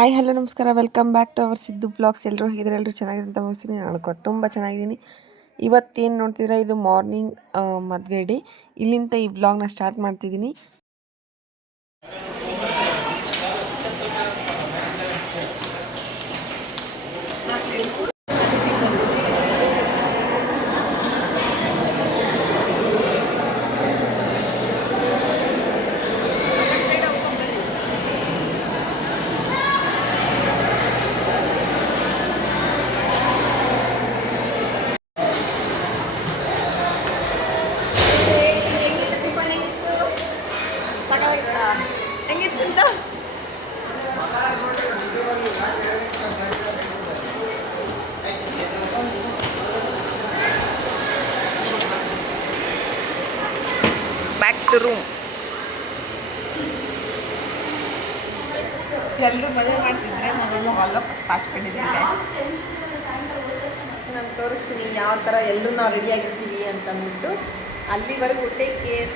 Hi hello ನಮಸ್ಕಾರ, welcome back to our Siddu blogs. ಎಲ್ಲರೂ ಹೇಗಿದ್ರೆ ಎಲ್ಲರೂ ಚೆನ್ನಾಗಿದೆ ಅಂತ ಭಾವಿಸ್ತೀನಿ. ನಾನು ತುಂಬ ಚೆನ್ನಾಗಿದ್ದೀನಿ. ಇವತ್ತೇನು ನೋಡ್ತಿದ್ರೆ ಇದು ಮಾರ್ನಿಂಗ್ ಮದುವೆ ಡೇ. ಇಲ್ಲಿಂದ ಈ ವ್ಲಾಗ್ನ ಸ್ಟಾರ್ಟ್ ಮಾಡ್ತಿದ್ದೀನಿ. Back to room. ಎಲ್ಲರೂ ಮದುವೆ ಮಾಡ್ತಿದ್ರೆ ನಾನು ಹಾಲ್ ಫಸ್ಟ್ ಹಾಚ್ಕೊಂಡಿದ್ದೀನಿ. ನಾನು ತೋರಿಸ್ತೀನಿ ಯಾವ ಥರ ಎಲ್ಲರೂ ನಾವು ರೆಡಿಯಾಗಿರ್ತೀವಿ ಅಂತಂದ್ಬಿಟ್ಟು. ಅಲ್ಲಿವರೆಗೂ ಟೇಕ್ ಕೇರ್.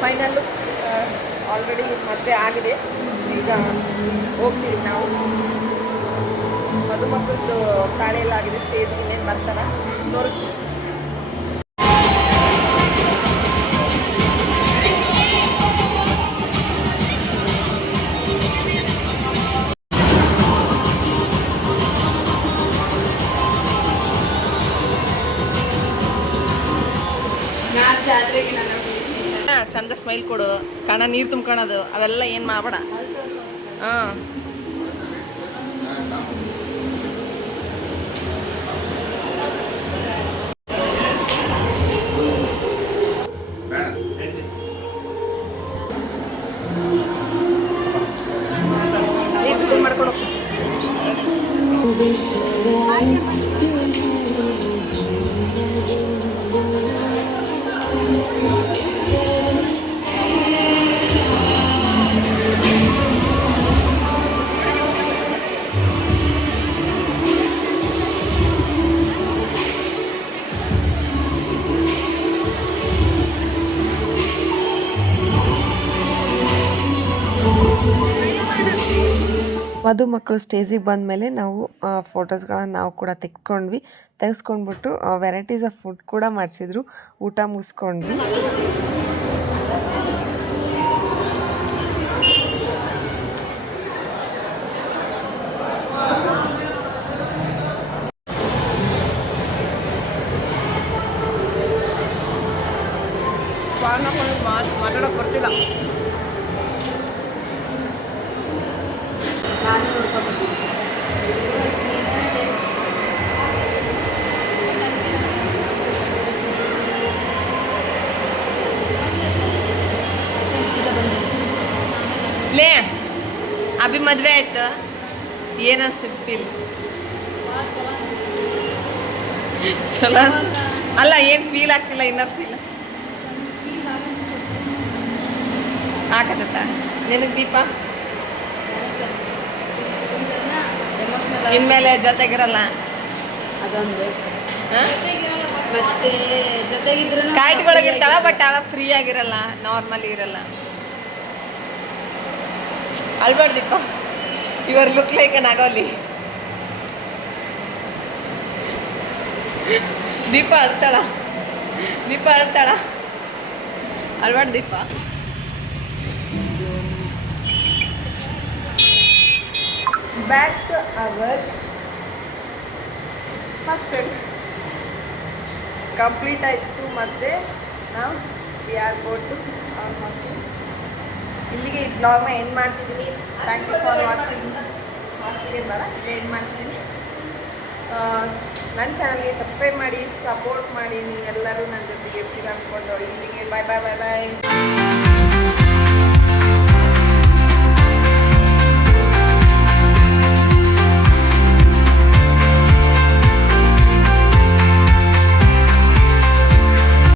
ಫೈನಲ್ಲು ಆಲ್ರೆಡಿ ಮದುವೆ ಆಗಿದೆ. ಈಗ ಹೋಗ್ತೀವಿ ನಾವು. ಮದುಮಕ್ಕಳದ್ದು ತಾಳಿ ಎಲ್ಲ ಆಗಿದೆ. ಸ್ಟೇಜ್ಗೆ ಇನ್ನೇನು ಬರ್ತಾರ ತೋರಿಸ್ತೀವಿ. ಚಂದ ಸ್ಮೈಲ್ ಕೊಡು, ಕಣ ನೀರು ತುಂಬ್ಕೊಳೋದು ಅವೆಲ್ಲ ಏನು ಮಾಡಬೇಡ. ಹಾಂ, ನೀರು ಮಾಡ್ಕೊಡು. ಮದುಮಕ್ಕಳು ಸ್ಟೇಜಿಗೆ ಬಂದಮೇಲೆ ನಾವು ಫೋಟೋಸ್ಗಳನ್ನ ನಾವು ಕೂಡ ತೆಗೆಸ್ಕೊಂಡ್ಬಿಟ್ಟು ವೆರೈಟೀಸ್ ಆಫ್ ಫುಡ್ ಕೂಡ ಮಾಡಿಸಿದ್ರು. ಊಟ ಮುಗಿಸ್ಕೊಂಡ್ವಿ. ಮಾತಾಡೋಕೆ ಬರ್ತಿಲ್ಲ. ಲೇ ಅಭಿ ಮದುವೆ ಆಯ್ತು, ಏನು ಅನಿಸ್ತೈತಿ ಫೀಲ್? ಚಲೋ ಅಲ್ಲ, ಏನು ಫೀಲ್ ಆಗ್ತಿಲ್ಲ? ಇನ್ನರ್ ಫೀಲ್ ಆಗತ್ತ ನಿನಗೆ? ದೀಪ ಇನ್ಮೇಲೆ ಜೊತೆಗಿರಲ್ಲ ಅದೊಂದು. ಮತ್ತೆ ಜೊತೆಗಿದ್ರು ಕಾಯ್ಟ್ಗೊಳಗಿರ್ತಾಳ, ಬಟ್ ಅವಳ ಫ್ರೀ ಆಗಿರಲ್ಲ, ನಾರ್ಮಲ್ ಇರಲ್ಲ. ಅಲ್ಬೇಡ Deepa, your look like an ugly. Deepa ಅಳ್ತಾಳ, ಅಲ್ಬೇಡ Deepa. Back to our first complete ಆಯಿತು. ಮತ್ತು ನಾವು we are go to almost. ಇಲ್ಲಿಗೆ ಈ ಬ್ಲಾಗ್ನ ಎಂಡ್ ಮಾಡ್ತಿದ್ದೀನಿ. Thank you for watching. ಲಾಸ್ಟಿಗೆ ಬೇಡ, ಇಲ್ಲೇ ಎಂಡ್ ಮಾಡ್ತಿದ್ದೀನಿ. ನನ್ನ ಚಾನಲ್ಗೆ ಸಬ್ಸ್ಕ್ರೈಬ್ ಮಾಡಿ, ಸಪೋರ್ಟ್ ಮಾಡಿ. ನೀವೆಲ್ಲರೂ ನನ್ನ ಜೊತೆಗೆ ಇರ್ತೀರ ಅಂದ್ಕೊಂಡು ಇಲ್ಲಿಗೆ ಬಾಯ್ ಬಾಯ್ ಬಾಯ್ ಬಾಯ್.